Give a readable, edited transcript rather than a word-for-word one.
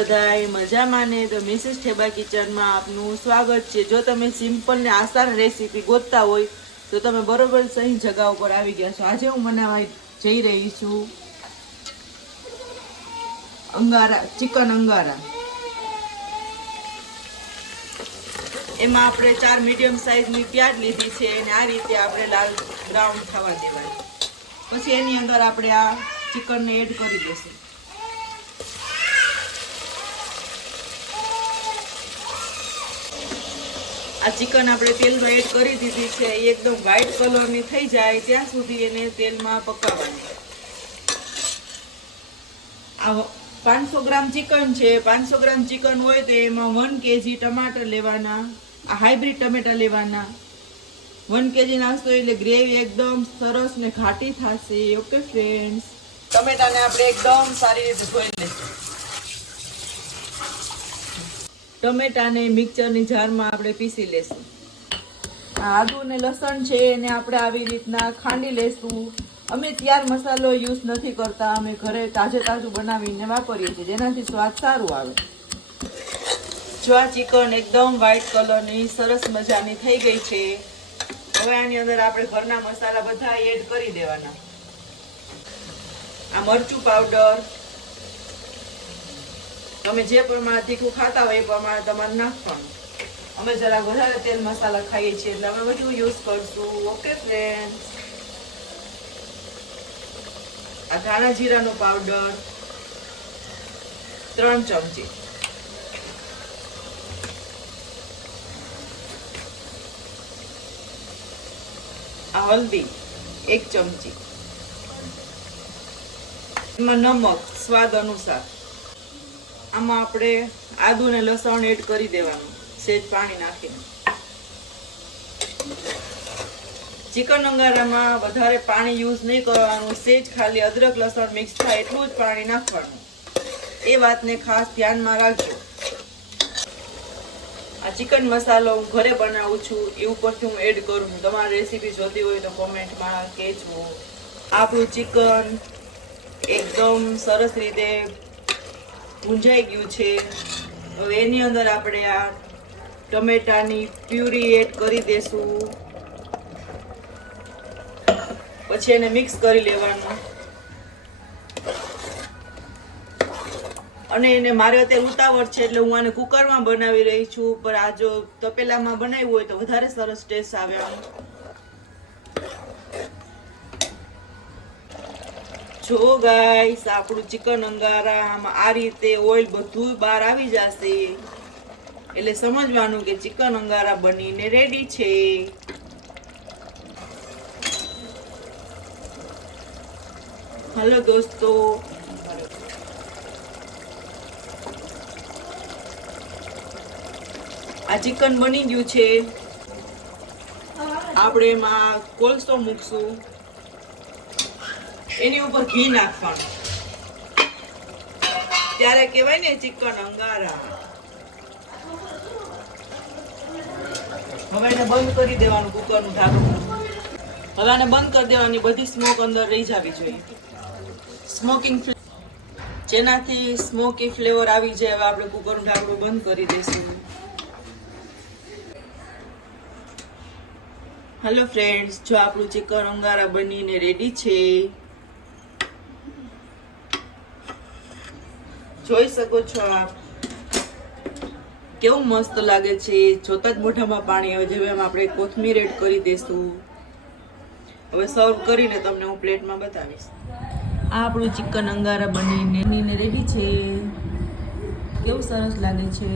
બધાય મજામાં ને? તો મિસિસ ઠેબા કિચનમાં આપનું સ્વાગત છે। જો તમે સિમ્પલ ને આસાન રેસીપી ગોતતા હોય તો તમે બરોબર સહી જગા ઉપર આવી ગયા છો। આજે હું બનાવવા જઈ રહી છું અંગારા, ચિકન અંગારા। એમાં આપણે 4 મીડિયમ સાઈઝની પ્યાજ લીધી છે અને આ રીતે આપણે લાલ બ્રાઉન થવા દેવાય। પછી એની અંદર આપણે આ ચિકનને એડ કરી દઈશું। આ ચિકન આપણે તેલમાં એડ કરી દીધી છે। એકદમ વ્હાઈટ કલરની થઈ જાય ત્યાં સુધી એને તેલમાં પકાવવાની। આ 500 ગ્રામ ચિકન છે। 500 ગ્રામ ચિકન હોય તો એમાં 1 કેજી ટમાટર લેવાના। આ હાઇબ્રિડ ટમેટા લેવાના। 1 કેજી નાખશો એટલે ગ્રેવી એકદમ સરસ ને ઘાટી થશે। ઓકે ફ્રેન્ડ્સ, ટમેટાને આપણે એકદમ સારી રીતે ધોઈ લઈશું। ટમેટાને મિક્સરની જારમાં આપણે પીસી લેશું। આદુ ને લસણ છે એને આપણે આવી રીતના ખાંડી લેશું। અમે તૈયાર મસાલો યુઝ નથી કરતા, અમે ઘરે તાજું બનાવીને વાપરીએ છીએ જેનાથી સ્વાદ સારું આવે। જો આ ચિકન એકદમ વ્હાઈટ કલરની સરસ મજાની થઈ ગઈ છે। હવે આની અંદર આપણે ઘરના મસાલા બધા એડ કરી દેવાના। આ મરચું પાવડર, તમે જે પ્રમાણે તીખું ખાતા હોય એ પ્રમાણે તમારે નાખવાનું। અમે જરા વધારે તેલ મસાલા ખાઈએ છીએ એટલે અમે બધું યુઝ કરશું। ઓકે ફ્રેન્ડ્સ, આ ધાણા જીરાનો પાવડર 3 ચમચી, આ હલ્દી 1 ચમચી, એમાં નમક સ્વાદ અનુસાર। આમાં આપણે આદુ ને લસણ એડ કરી દેવાનું સેજ પાણી નાખીને। ચિકન અંગારામાં વધારે પાણી યુઝ નહીં કરવાનું, સેજ ખાલી અદરક લસણ મિક્સ થાય એટલું જ પાણી નાખવાનું। એ વાતને ખાસ ધ્યાનમાં રાખજો। આ ચિકન મસાલો હું ઘરે બનાવું છું એ ઉપરથી હું એડ કરું છું। તમારી રેસીપી જોતી હોય તો કોમેન્ટમાં કહેજો। આપણું ચિકન એકદમ સરસ રીતે ભૂંજાઈ ગયું છે। હવે એની અંદર આપણે આ ટમેટાની પ્યુરી એડ કરી દેશું। પછી એને મિક્સ કરી લેવાનું અને એને મારે અત્યારે ઉતાવળ છે એટલે હું આને કુકરમાં બનાવી રહી છું, પણ આ જો તપેલામાં બનાવ્યું હોય તો વધારે સરસ ટેસ્ટ આવે આનો। જો ગાઈસ, આપણું ચિકન અંગારામાં આ રીતે ઓઇલ બધું બહાર આવી જશે એટલે સમજવાનું કે ચિકન અંગારા બનીને રેડી છે। હાલો દોસ્તો, આ ચિકન બની ગયું છે। આપણે એમાં કોલસો મૂકશું, એની ઉપર ઘી નાખવાનું, ત્યારે કહેવાય ને ચિકન અંગારા। હવે એને બંધ કરી દેવાનું કુકરનું ઢાંકણું। હવે આને બંધ કરી દેવાની, બધી સ્મોક અંદર રહી જવી જોઈએ। સ્મોકિંગ જેનાથી સ્મોકી ફ્લેવર આવી જાય। હવે આપણે કુકરનું ઢાંકણું બંધ કરી દઈશું। હેલો ફ્રેન્ડ્સ, જો આપણું ચિકન અંગારા બનીને રેડી છે। જોઈ શકો છો આપ કેવું મસ્ત લાગે છે। જોતા જ મોઢામાં પાણી આવે છે। હવે આપણે કોથમીર એડ કરી દઈશું। હવે સર્વ કરીને તમને હું પ્લેટમાં બતાવીશ। આ આપણું ચિકન અંગારા બનીને રેડી છે। કેવું સરસ લાગે છે।